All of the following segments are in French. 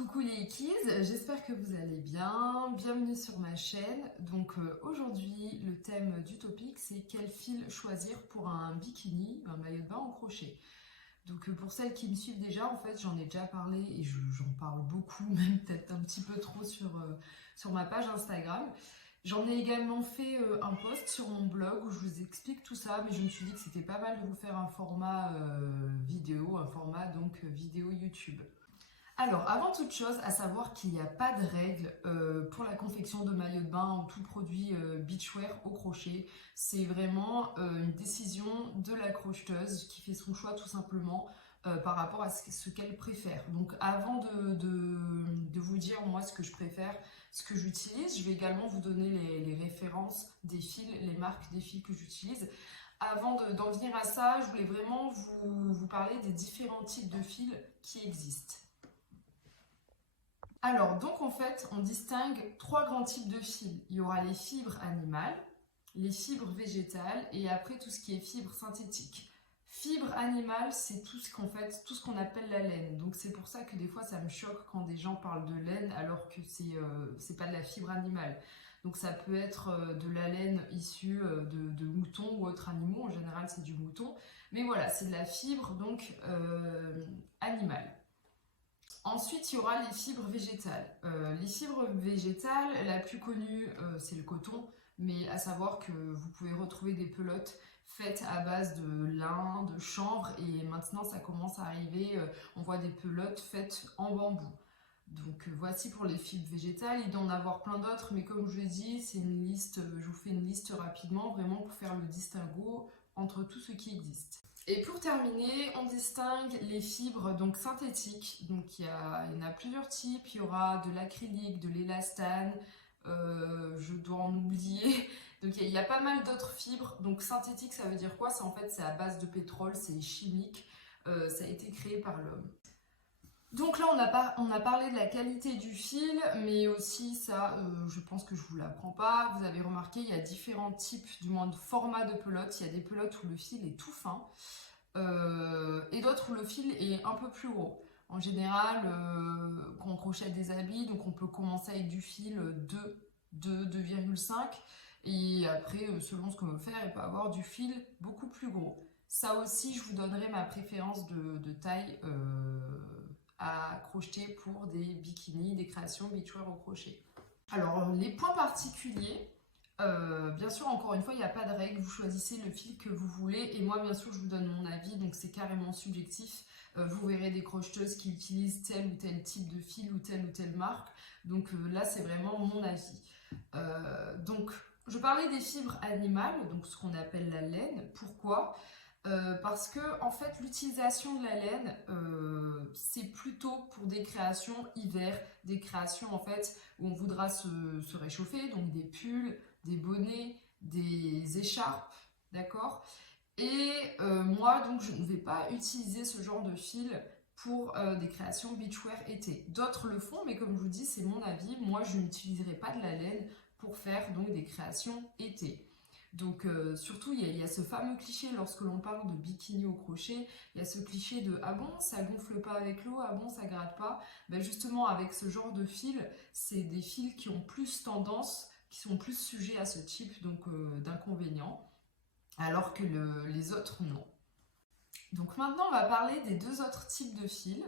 Coucou les Kiddies, j'espère que vous allez bien. Bienvenue sur ma chaîne. Donc aujourd'hui, le thème du topic, c'est quel fil choisir pour un bikini, un maillot de bain en crochet. Donc pour celles qui me suivent déjà, en fait, j'en ai déjà parlé et j'en parle beaucoup, même peut-être un petit peu trop sur ma page Instagram. J'en ai également fait un post sur mon blog où je vous explique tout ça, mais je me suis dit que c'était pas mal de vous faire un format vidéo, un format donc vidéo YouTube. Alors, avant toute chose, à savoir qu'il n'y a pas de règle pour la confection de maillots de bain ou tout produit beachwear au crochet. C'est vraiment une décision de la crocheteuse qui fait son choix tout simplement par rapport à ce qu'elle préfère. Donc, avant de vous dire moi ce que je préfère, ce que j'utilise, je vais également vous donner les références des fils, les marques des fils que j'utilise. Avant d'en venir à ça, je voulais vraiment vous parler des différents types de fils qui existent. Alors, donc en fait, on distingue trois grands types de fils. Il y aura les fibres animales, les fibres végétales et après tout ce qui est fibres synthétiques. Fibres animales, c'est tout ce qu'on appelle la laine. Donc c'est pour ça que des fois ça me choque quand des gens parlent de laine alors que c'est pas de la fibre animale. Donc ça peut être de la laine issue de moutons ou autres animaux. En général, c'est du mouton. Mais voilà, c'est de la fibre donc animale. Ensuite, il y aura les fibres végétales. Les fibres végétales, la plus connue, c'est le coton, mais à savoir que vous pouvez retrouver des pelotes faites à base de lin, de chanvre, et maintenant ça commence à arriver, on voit des pelotes faites en bambou. Donc voici pour les fibres végétales, il doit en avoir plein d'autres, mais comme je l'ai dit, c'est une liste, je vous fais une liste rapidement, vraiment pour faire le distinguo entre tout ce qui existe. Et pour terminer, on distingue les fibres donc synthétiques. Donc il y en a plusieurs types. Il y aura de l'acrylique, de l'élastane, je dois en oublier. Donc il y a pas mal d'autres fibres. Donc synthétique, ça veut dire quoi? C'est à base de pétrole, c'est chimique. Ça a été créé par l'homme. Donc là, on a parlé de la qualité du fil, mais aussi ça, je pense que je ne vous l'apprends pas. Vous avez remarqué, il y a différents types, du moins de formats de pelotes. Il y a des pelotes où le fil est tout fin et d'autres où le fil est un peu plus gros. En général, quand on crochette des habits, donc on peut commencer avec du fil 2,5 et après, selon ce qu'on veut faire, il peut avoir du fil beaucoup plus gros. Ça aussi, je vous donnerai ma préférence de taille à crocheter pour des bikinis, des créations beachwear au crochet. Alors, les points particuliers, bien sûr, encore une fois, il n'y a pas de règle, vous choisissez le fil que vous voulez et moi, bien sûr, je vous donne mon avis, donc c'est carrément subjectif. Vous verrez des crocheteuses qui utilisent tel ou tel type de fil ou telle marque, donc là, c'est vraiment mon avis. Donc, je parlais des fibres animales, donc ce qu'on appelle la laine. Pourquoi ? Parce que en fait l'utilisation de la laine c'est plutôt pour des créations hiver, des créations en fait où on voudra se réchauffer, donc des pulls, des bonnets, des écharpes, d'accord. Et moi donc je ne vais pas utiliser ce genre de fil pour des créations beachwear été. D'autres le font, mais comme je vous dis, c'est mon avis. Moi je n'utiliserai pas de la laine pour faire donc des créations été. Donc surtout il y a ce fameux cliché lorsque l'on parle de bikini au crochet, il y a ce cliché de ah bon ça gonfle pas avec l'eau, ah bon ça gratte pas. Ben justement avec ce genre de fils, c'est des fils qui ont plus tendance, qui sont plus sujets à ce type donc d'inconvénients, alors que les autres non. Donc maintenant on va parler des deux autres types de fils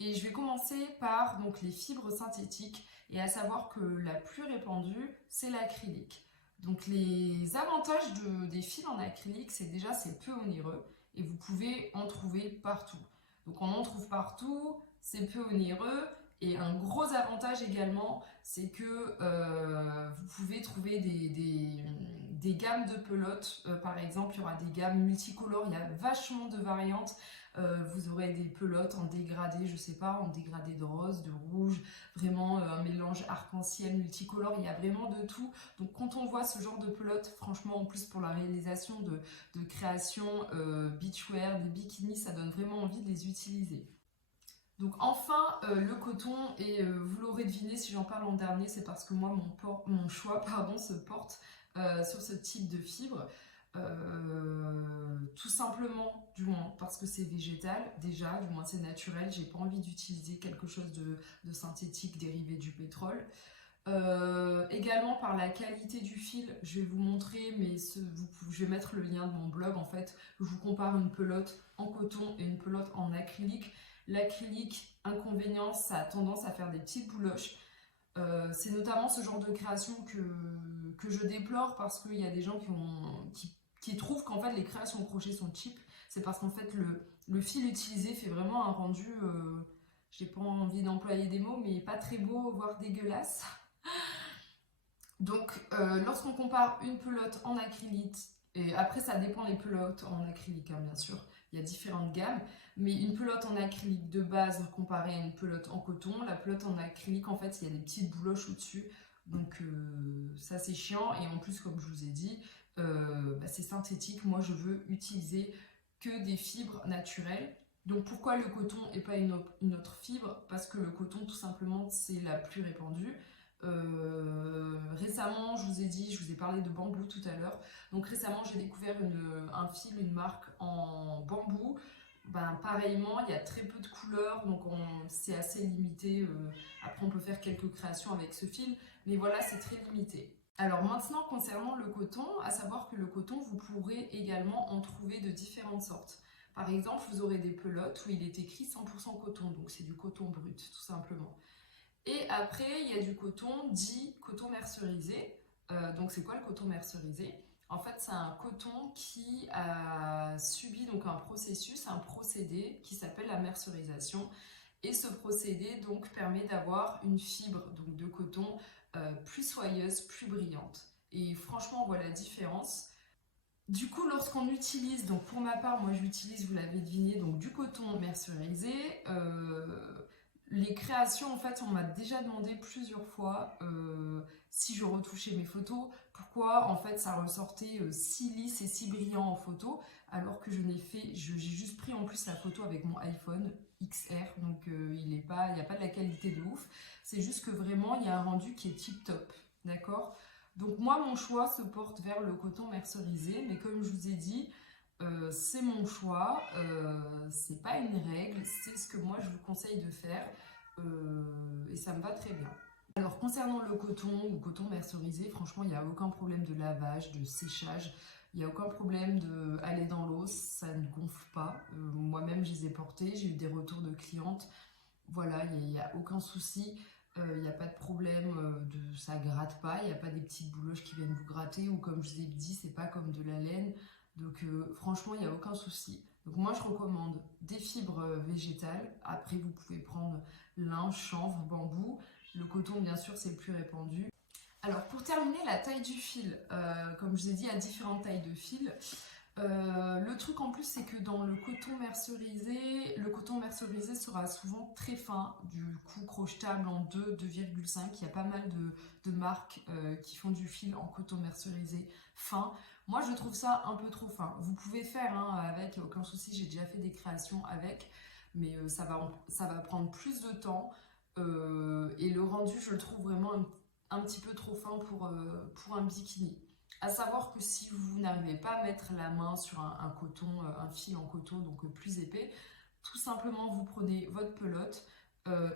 et je vais commencer par donc les fibres synthétiques et à savoir que la plus répandue c'est l'acrylique. Donc les avantages des fils en acrylique, c'est déjà c'est peu onéreux et vous pouvez en trouver partout. Donc on en trouve partout, c'est peu onéreux et un gros avantage également, c'est que vous pouvez trouver des gammes de pelotes. Par exemple, il y aura des gammes multicolores, il y a vachement de variantes. Vous aurez des pelotes en dégradé, je sais pas, en dégradé de rose, de rouge, vraiment un mélange arc-en-ciel multicolore, il y a vraiment de tout. Donc quand on voit ce genre de pelote, franchement en plus pour la réalisation de créations beachwear, des bikinis, ça donne vraiment envie de les utiliser. Donc enfin le coton, et vous l'aurez deviné si j'en parle en dernier, c'est parce que moi mon choix se porte sur ce type de fibre. Tout simplement, du moins, parce que c'est végétal, déjà, du moins c'est naturel, j'ai pas envie d'utiliser quelque chose de synthétique dérivé du pétrole. Également par la qualité du fil, je vais vous montrer, mais je vais mettre le lien de mon blog en fait. Je vous compare une pelote en coton et une pelote en acrylique. L'acrylique, inconvénient, ça a tendance à faire des petites bouloches. C'est notamment ce genre de création que je déplore parce qu'il y a des gens qui trouvent qu'en fait les créations crochet sont cheap. C'est parce qu'en fait le fil utilisé fait vraiment un rendu, j'ai pas envie d'employer des mots, mais pas très beau, voire dégueulasse. Donc lorsqu'on compare une pelote en acrylique, et après ça dépend les pelotes en acrylique hein, bien sûr, il y a différentes gammes, mais une pelote en acrylique de base comparée à une pelote en coton, la pelote en acrylique en fait il y a des petites bouloches au-dessus, donc ça c'est chiant, et en plus comme je vous ai dit, c'est synthétique, moi je veux utiliser que des fibres naturelles. Donc pourquoi le coton et pas une autre fibre? Parce que le coton tout simplement c'est la plus répandue. Récemment, je vous ai parlé de bambou tout à l'heure. Donc récemment, j'ai découvert un fil, une marque en bambou. Ben, pareillement, il y a très peu de couleurs, donc c'est assez limité. Après, on peut faire quelques créations avec ce fil, mais voilà, c'est très limité. Alors maintenant, concernant le coton, à savoir que le coton, vous pourrez également en trouver de différentes sortes. Par exemple, vous aurez des pelotes où il est écrit 100% coton, donc c'est du coton brut, tout simplement. Et après, il y a du coton dit coton mercerisé. Donc, c'est quoi le coton mercerisé? En fait, c'est un coton qui a subi donc un processus, un procédé qui s'appelle la mercerisation. Et ce procédé donc permet d'avoir une fibre donc, de coton plus soyeuse, plus brillante. Et franchement, on voit la différence. Du coup, lorsqu'on utilise, donc pour ma part, moi j'utilise, vous l'avez deviné, donc du coton mercerisé. Les créations, en fait, on m'a déjà demandé plusieurs fois si je retouchais mes photos, pourquoi en fait ça ressortait si lisse et si brillant en photo, alors que j'ai juste pris en plus la photo avec mon iPhone XR, donc il n'y a pas de la qualité de ouf, c'est juste que vraiment il y a un rendu qui est tip top, d'accord? Donc moi mon choix se porte vers le coton mercerisé, mais comme je vous ai dit, c'est mon choix, c'est pas une règle, c'est ce que moi je vous conseille de faire et ça me va très bien. Alors concernant le coton ou coton mercerisé, franchement il n'y a aucun problème de lavage, de séchage, il n'y a aucun problème d'aller dans l'eau, ça ne gonfle pas. Moi-même je les ai portés, j'ai eu des retours de clientes, voilà, il n'y a aucun souci. Il n'y a pas de problème, ça gratte pas, il n'y a pas des petites bouloches qui viennent vous gratter, ou comme je vous ai dit, c'est pas comme de la laine. Donc franchement, il n'y a aucun souci. Donc moi, je recommande des fibres végétales. Après, vous pouvez prendre lin, chanvre, bambou. Le coton, bien sûr, c'est le plus répandu. Alors pour terminer, la taille du fil. Comme je vous ai dit, il y a différentes tailles de fil. Le truc en plus, c'est que dans le coton mercerisé sera souvent très fin, du coup crochetable en 2, 2,5. Il y a pas mal de marques qui font du fil en coton mercerisé fin. Moi, je trouve ça un peu trop fin. Vous pouvez faire hein, avec, aucun souci, j'ai déjà fait des créations avec, mais ça va prendre plus de temps. Et le rendu, je le trouve vraiment un petit peu trop fin pour un bikini. À savoir que si vous n'arrivez pas à mettre la main sur un coton, un fil en coton, donc plus épais, tout simplement vous prenez votre pelote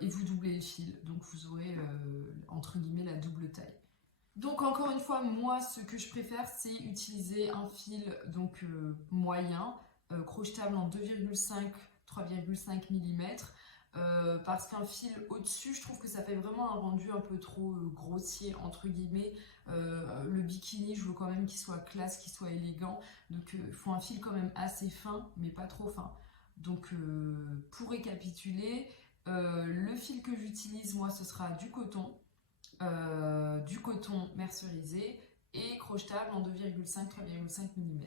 et vous doublez le fil. Donc vous aurez entre guillemets la double taille. Donc encore une fois, moi ce que je préfère c'est utiliser un fil donc moyen, crochetable en 2,5, 3,5 mm. Parce qu'un fil au-dessus, je trouve que ça fait vraiment un rendu un peu trop grossier, entre guillemets. Le bikini, je veux quand même qu'il soit classe, qu'il soit élégant. Donc, il faut un fil quand même assez fin, mais pas trop fin. Donc, pour récapituler, le fil que j'utilise, moi, ce sera du coton mercerisé et crochetable en 2,5, 3,5 mm.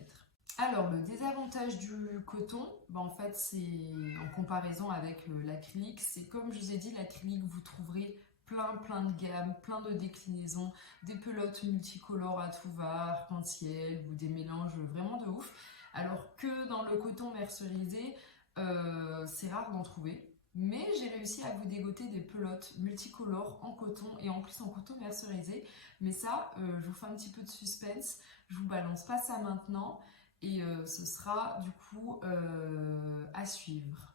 Alors, le désavantage du coton, en fait, c'est en comparaison avec l'acrylique, c'est comme je vous ai dit, l'acrylique, vous trouverez plein de gammes, plein de déclinaisons, des pelotes multicolores à tout va, arc-en-ciel, ou des mélanges vraiment de ouf. Alors que dans le coton mercerisé, c'est rare d'en trouver. Mais j'ai réussi à vous dégoter des pelotes multicolores en coton et en plus en coton mercerisé. Mais ça, je vous fais un petit peu de suspense. Je vous balance pas ça maintenant et ce sera du coup à suivre.